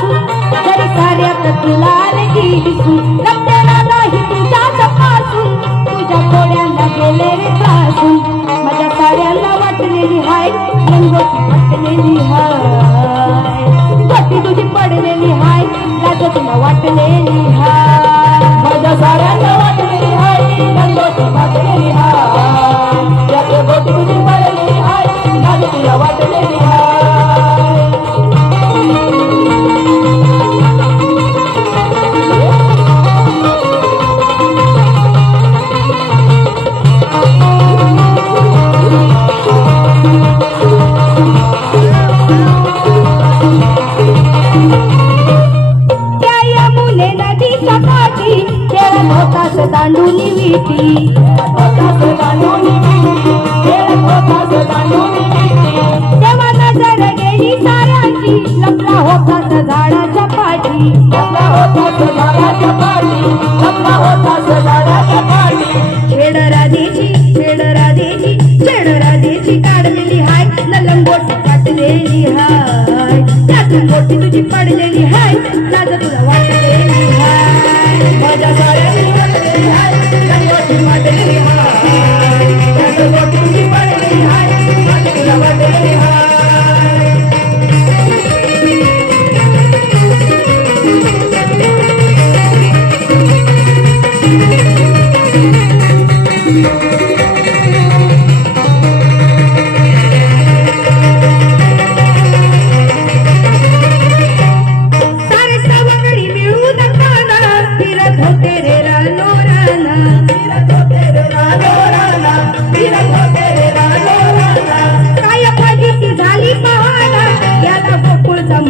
वाचू जरी साऱ्या कतिलाने गेली सू नाही तुझ्या तुझ्या कोड्यांना गेले रे माझ्या साऱ्यांना वाटलेली हाय रंगोटी वाटलेली हाय गोटी तुझी पडलेली हाय राजा तुला वाटलेली हाय. चपाटी खेळ होतास दांडून विटी तेव्हा नजर गेली साऱ्याची लपला होतास झाडाच्या पाठी. लपला होतास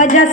मजा